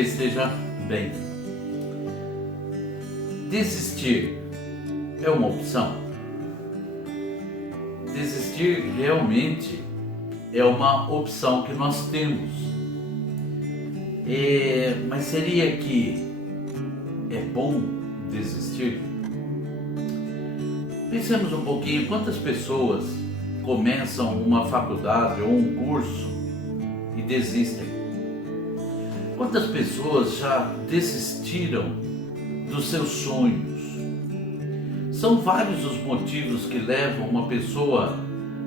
você esteja bem. Desistir é uma opção? Desistir realmente é uma opção que nós temos. Mas seria que é bom desistir? Pensemos um pouquinho, quantas pessoas começam uma faculdade ou um curso e desistem? Quantas pessoas já desistiram dos seus sonhos? São vários os motivos que levam uma pessoa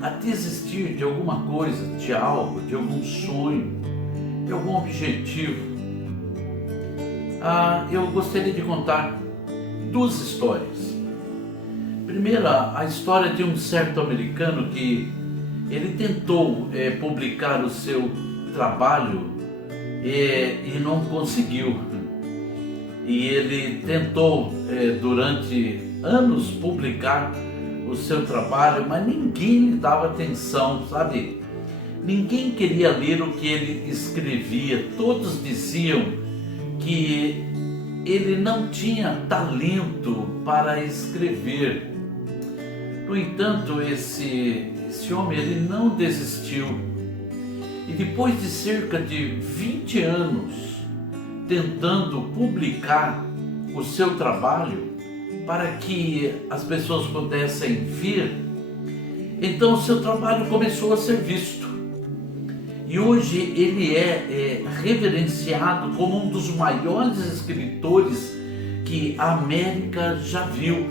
a desistir de alguma coisa, de algo, de algum sonho, de algum objetivo. Eu gostaria de contar duas histórias. Primeira, a história de um certo americano que ele tentou publicar o seu trabalho e não conseguiu. E ele tentou durante anos publicar o seu trabalho, mas ninguém lhe dava atenção, sabe? Ninguém queria ler o que ele escrevia. Todos diziam que ele não tinha talento para escrever. No entanto, esse homem ele não desistiu. E depois de cerca de 20 anos tentando publicar o seu trabalho para que as pessoas pudessem ver, então o seu trabalho começou a ser visto. E hoje ele é reverenciado como um dos maiores escritores que a América já viu.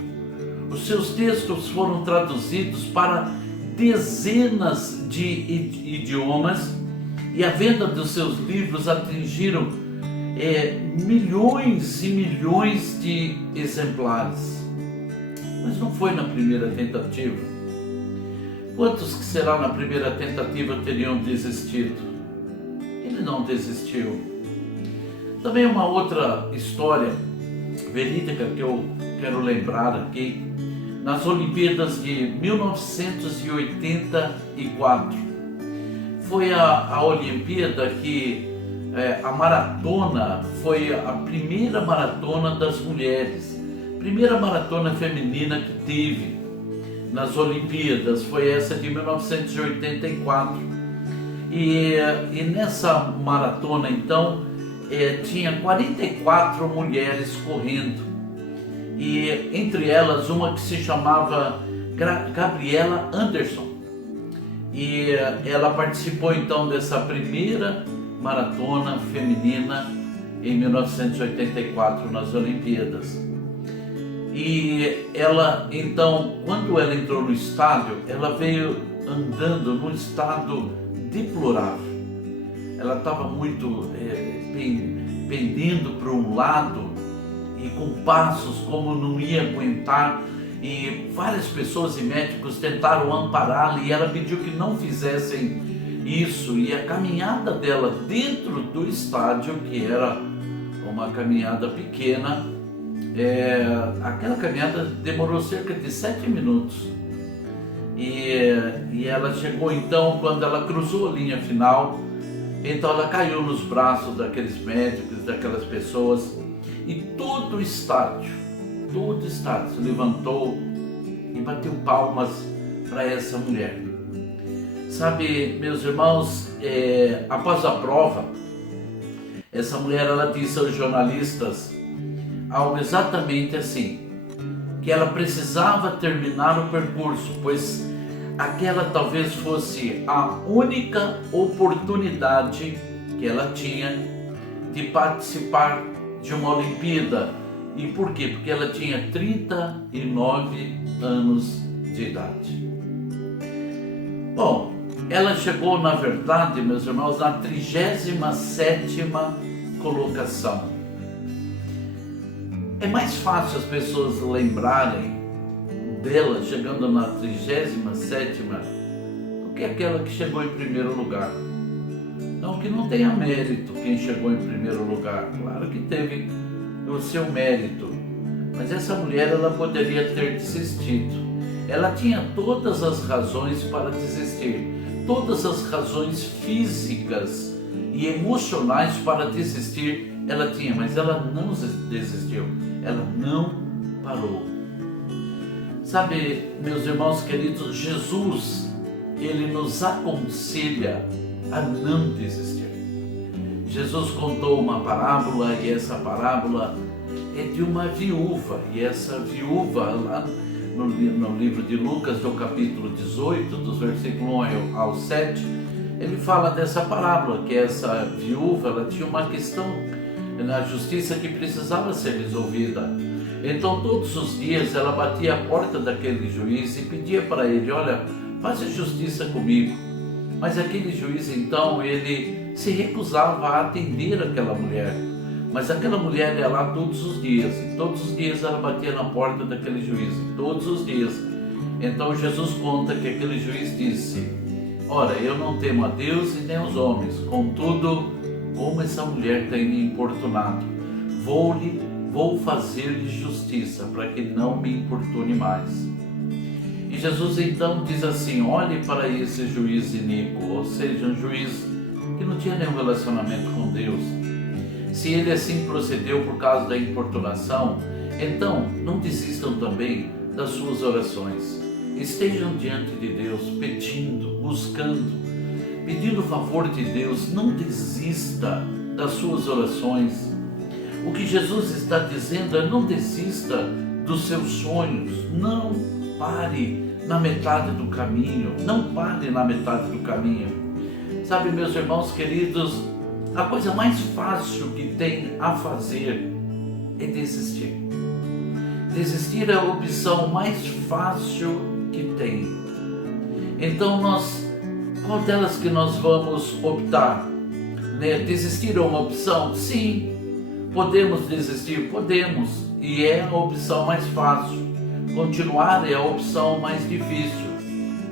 Os seus textos foram traduzidos para dezenas de idiomas e a venda dos seus livros atingiram milhões e milhões de exemplares. Mas não foi na primeira tentativa. Quantos que será na primeira tentativa teriam desistido? Ele não desistiu. Também uma outra história verídica que eu quero lembrar aqui, nas Olimpíadas de 1984. Foi a Olimpíada que a maratona foi a primeira maratona das mulheres, primeira maratona feminina que teve nas Olimpíadas, foi essa de 1984. E nessa maratona então tinha 44 mulheres correndo, e entre elas uma que se chamava Gabriela Anderson, e ela participou então dessa primeira maratona feminina em 1984 nas Olimpíadas. E ela então, quando ela entrou no estádio, ela veio andando num estado deplorável. Ela estava muito pendendo para um lado e com passos como não ia aguentar, e várias pessoas e médicos tentaram ampará-la e ela pediu que não fizessem isso. E a caminhada dela dentro do estádio, que era uma caminhada pequena, aquela caminhada demorou cerca de 7 minutos. E ela chegou então, quando ela cruzou a linha final, então ela caiu nos braços daqueles médicos, daquelas pessoas, e todo o estádio se levantou e bateu palmas para essa mulher. Sabe, meus irmãos, após a prova, essa mulher ela disse aos jornalistas algo exatamente assim, que ela precisava terminar o percurso, pois aquela talvez fosse a única oportunidade que ela tinha de participar de uma Olimpíada. E por quê? Porque ela tinha 39 anos de idade. Bom, ela chegou, na verdade, meus irmãos, na 37ª colocação. É mais fácil as pessoas lembrarem dela chegando na 37ª do que aquela que chegou em primeiro lugar. Não que não tenha mérito quem chegou em primeiro lugar, claro que teve o seu mérito, mas essa mulher ela poderia ter desistido. Ela tinha todas as razões para desistir, todas as razões físicas e emocionais para desistir ela tinha, mas ela não desistiu, ela não parou. Sabe, meus irmãos queridos, Jesus, ele nos aconselha a não desistir. Jesus contou uma parábola, e essa parábola é de uma viúva, e essa viúva, lá no livro de Lucas, do capítulo 18, dos versículos 1 ao 7, ele fala dessa parábola, que essa viúva, ela tinha uma questão na justiça que precisava ser resolvida. Então todos os dias ela batia a porta daquele juiz e pedia para ele: olha, faça justiça comigo. Mas aquele juiz então, ele se recusava a atender aquela mulher. Mas aquela mulher ia lá todos os dias, e todos os dias ela batia na porta daquele juiz, todos os dias. Então Jesus conta que aquele juiz disse: ora, eu não temo a Deus e nem aos homens, contudo, como essa mulher tem me importunado, vou fazer-lhe justiça, para que não me importune mais. E Jesus então diz assim: olhe para esse juiz iníquo, ou seja, um juiz que não tinha nenhum relacionamento com Deus. Se ele assim procedeu por causa da importunação, então não desistam também das suas orações. Estejam diante de Deus, pedindo, buscando, pedindo o favor de Deus. Não desista das suas orações. O que Jesus está dizendo é: não desista dos seus sonhos. Não pare na metade do caminho. Não pare na metade do caminho. Sabe, meus irmãos queridos, a coisa mais fácil que tem a fazer é desistir. Desistir é a opção mais fácil que tem. Então qual delas que nós vamos optar? Desistir é uma opção? Sim. Podemos desistir? Podemos. E é a opção mais fácil. Continuar é a opção mais difícil.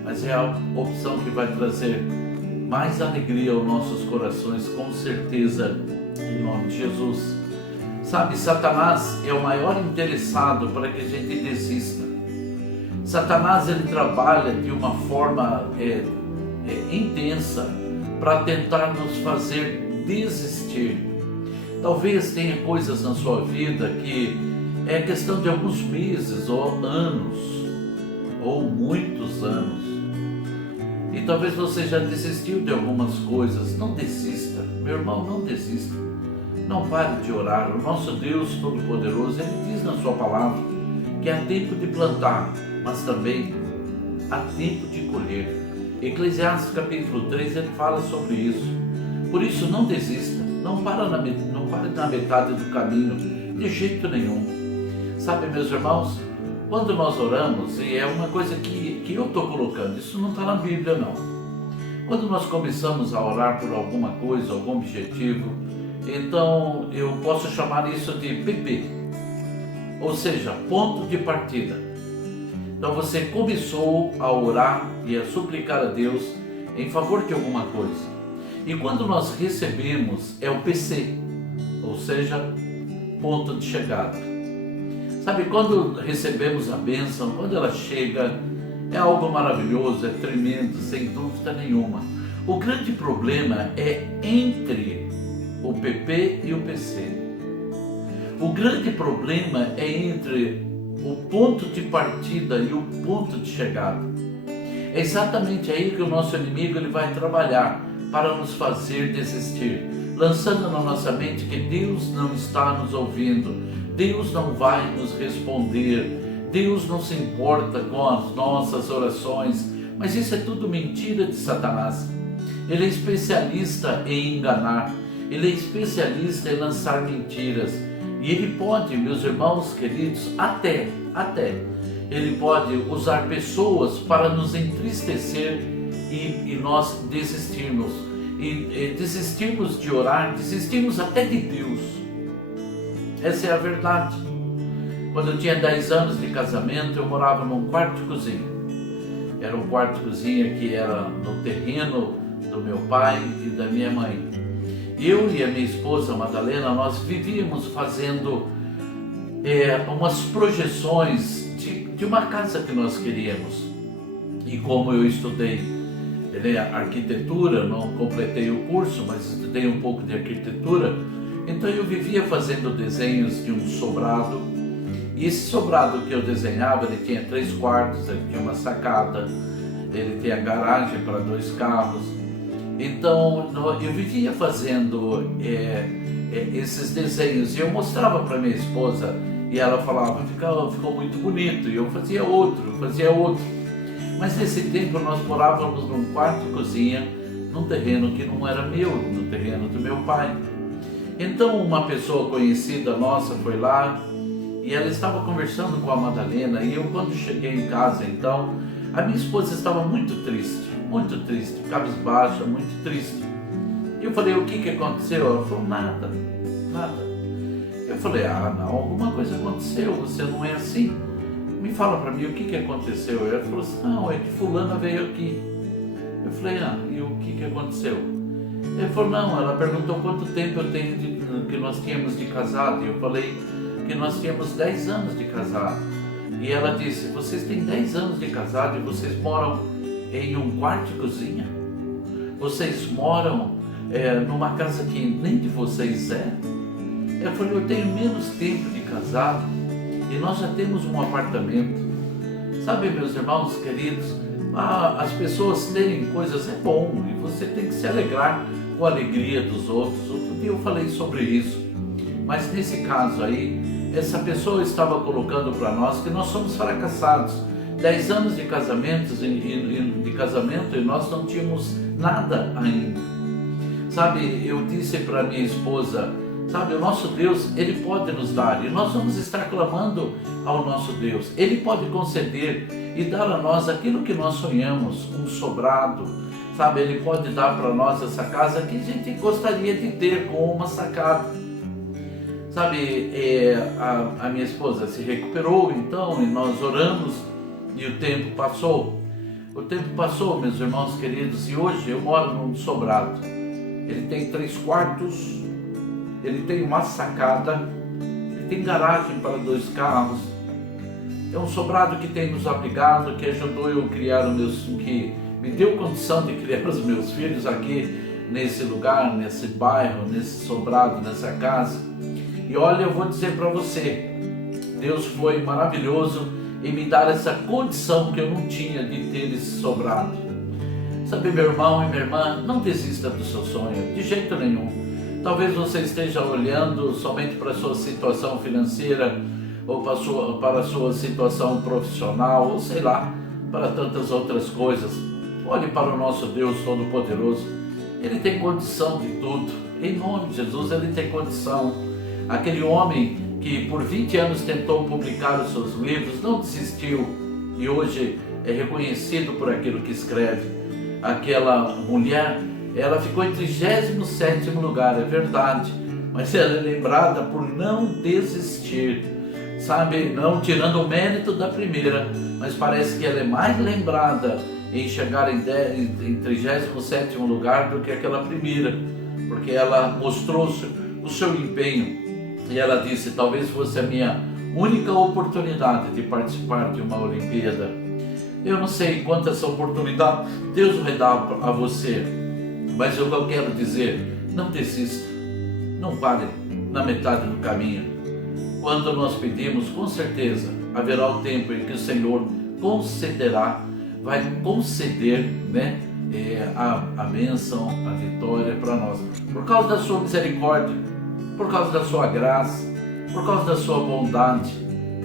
Mas é a opção que vai trazer mais alegria aos nossos corações, com certeza, em nome de Jesus. Sabe, Satanás é o maior interessado para que a gente desista. Satanás, ele trabalha de uma forma intensa para tentar nos fazer desistir. Talvez tenha coisas na sua vida que é questão de alguns meses ou anos, ou muitos anos. E talvez você já desistiu de algumas coisas. Não desista, meu irmão, não desista. Não pare de orar. O nosso Deus Todo-Poderoso, ele diz na sua palavra que há tempo de plantar, mas também há tempo de colher. Eclesiastes capítulo 3, ele fala sobre isso. Por isso, não desista. Não pare na metade do caminho, de jeito nenhum. Sabe, meus irmãos, quando nós oramos, e é uma coisa que eu estou colocando, isso não está na Bíblia não. Quando nós começamos a orar por alguma coisa, algum objetivo, então eu posso chamar isso de PP, ou seja, ponto de partida. Então você começou a orar e a suplicar a Deus em favor de alguma coisa. E quando nós recebemos, é o PC, ou seja, ponto de chegada. Sabe, quando recebemos a bênção, quando ela chega, é algo maravilhoso, é tremendo, sem dúvida nenhuma. O grande problema é entre o PP e o PC. O grande problema é entre o ponto de partida e o ponto de chegada. É exatamente aí que o nosso inimigo ele vai trabalhar para nos fazer desistir, lançando na nossa mente que Deus não está nos ouvindo, Deus não vai nos responder, Deus não se importa com as nossas orações. Mas isso é tudo mentira de Satanás. Ele é especialista em enganar, ele é especialista em lançar mentiras. E ele pode, meus irmãos queridos, até ele pode usar pessoas para nos entristecer e nós desistirmos. E desistirmos de orar, desistirmos até de Deus. Essa é a verdade. Quando eu tinha 10 anos de casamento, eu morava num quarto de cozinha. Era um quarto de cozinha que era no terreno do meu pai e da minha mãe. Eu e a minha esposa Madalena, nós vivíamos fazendo umas projeções de uma casa que nós queríamos. E como eu estudei arquitetura, não completei o curso, mas estudei um pouco de arquitetura, Então eu vivia fazendo desenhos de um sobrado, e esse sobrado que eu desenhava, ele tinha 3 quartos, ele tinha uma sacada, ele tinha garagem para 2 carros. Então eu vivia fazendo esses desenhos, e eu mostrava para minha esposa, e ela falava, ficou muito bonito, e eu fazia outro. Mas nesse tempo nós morávamos num quarto e cozinha, num terreno que não era meu, no terreno do meu pai. Então uma pessoa conhecida nossa foi lá, e ela estava conversando com a Madalena, e eu, quando cheguei em casa, então, a minha esposa estava muito triste, cabisbaixa, muito triste. Eu falei, o que aconteceu? Ela falou, nada. Eu falei, não, alguma coisa aconteceu, você não é assim. Me fala para mim, o que aconteceu? Ela falou assim, não, é que fulana veio aqui. Eu falei, e o que aconteceu? Ele falou, não, ela perguntou quanto tempo eu tenho que nós tínhamos de casado, e eu falei que nós tínhamos 10 anos de casado. E ela disse, vocês têm 10 anos de casado e vocês moram em um quarto e cozinha? Vocês moram numa casa que nem de vocês é? Eu falei, eu tenho menos tempo de casado e nós já temos um apartamento. Sabe, meus irmãos queridos, as pessoas terem coisas é bom, e você tem que se alegrar com a alegria dos outros. Outro dia eu falei sobre isso, mas nesse caso aí, essa pessoa estava colocando para nós que nós somos fracassados. 10 anos de casamento e nós não tínhamos nada ainda. Sabe, eu disse para minha esposa, sabe, o nosso Deus, Ele pode nos dar, e nós vamos estar clamando ao nosso Deus. Ele pode conceder e dar a nós aquilo que nós sonhamos, um sobrado, sabe, Ele pode dar para nós essa casa que a gente gostaria de ter com uma sacada. Sabe, a minha esposa se recuperou então, e nós oramos, e o tempo passou. O tempo passou, meus irmãos queridos, e hoje eu moro num sobrado. Ele tem 3 quartos, ele tem uma sacada, ele tem garagem para 2 carros. É um sobrado que tem nos abrigado, que ajudou eu a criar que me deu condição de criar os meus filhos aqui nesse lugar, nesse bairro, nesse sobrado, nessa casa. E olha, eu vou dizer para você, Deus foi maravilhoso em me dar essa condição que eu não tinha de ter esse sobrado. Sabe, meu irmão e minha irmã, não desista do seu sonho, de jeito nenhum. Talvez você esteja olhando somente para a sua situação financeira, ou para a sua situação profissional, ou sei lá, para tantas outras coisas. Olhe para o nosso Deus Todo-Poderoso. Ele tem condição de tudo. Em nome de Jesus, Ele tem condição. Aquele homem que por 20 anos tentou publicar os seus livros, não desistiu, e hoje é reconhecido por aquilo que escreve. Aquela mulher, ela ficou em 37º lugar, é verdade, mas ela é lembrada por não desistir, sabe, não tirando o mérito da primeira, mas parece que ela é mais lembrada em chegar em 37º lugar do que aquela primeira, porque ela mostrou o seu empenho. E ela disse, talvez fosse a minha única oportunidade de participar de uma Olimpíada. Eu não sei quantas oportunidades Deus vai dar a você, mas eu quero dizer, não desista, não pare na metade do caminho. Quando nós pedimos, com certeza haverá o tempo em que o Senhor vai conceder, a bênção, a vitória para nós, por causa da sua misericórdia, por causa da sua graça, por causa da sua bondade,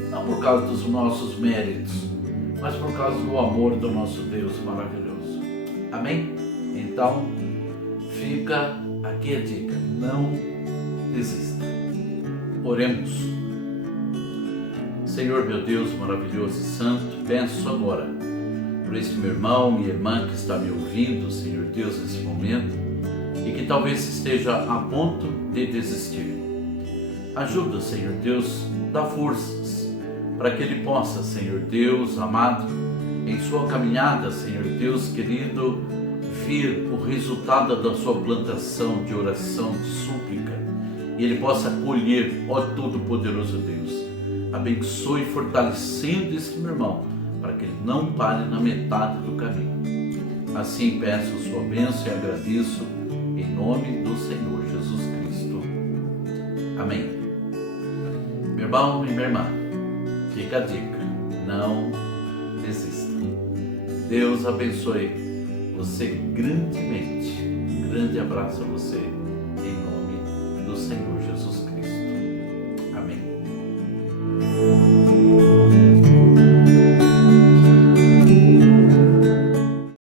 não por causa dos nossos méritos, mas por causa do amor do nosso Deus maravilhoso. Amém? Então, fica aqui a dica, não desista. Oremos. Senhor, meu Deus maravilhoso e santo, peço agora por este meu irmão e irmã que está me ouvindo, Senhor Deus, nesse momento, e que talvez esteja a ponto de desistir. Ajuda, Senhor Deus, dá forças para que ele possa, Senhor Deus amado, em sua caminhada, Senhor Deus querido, vir o resultado da sua plantação de oração, de súplica, e ele possa colher, ó Todo-Poderoso Deus. Abençoe fortalecendo este meu irmão, para que ele não pare na metade do caminho. Assim peço sua bênção e agradeço em nome do Senhor Jesus Cristo. Amém. Meu irmão e minha irmã, fica a dica, não desista. Deus abençoe você grandemente. Um grande abraço a você, em nome do Senhor Jesus Cristo.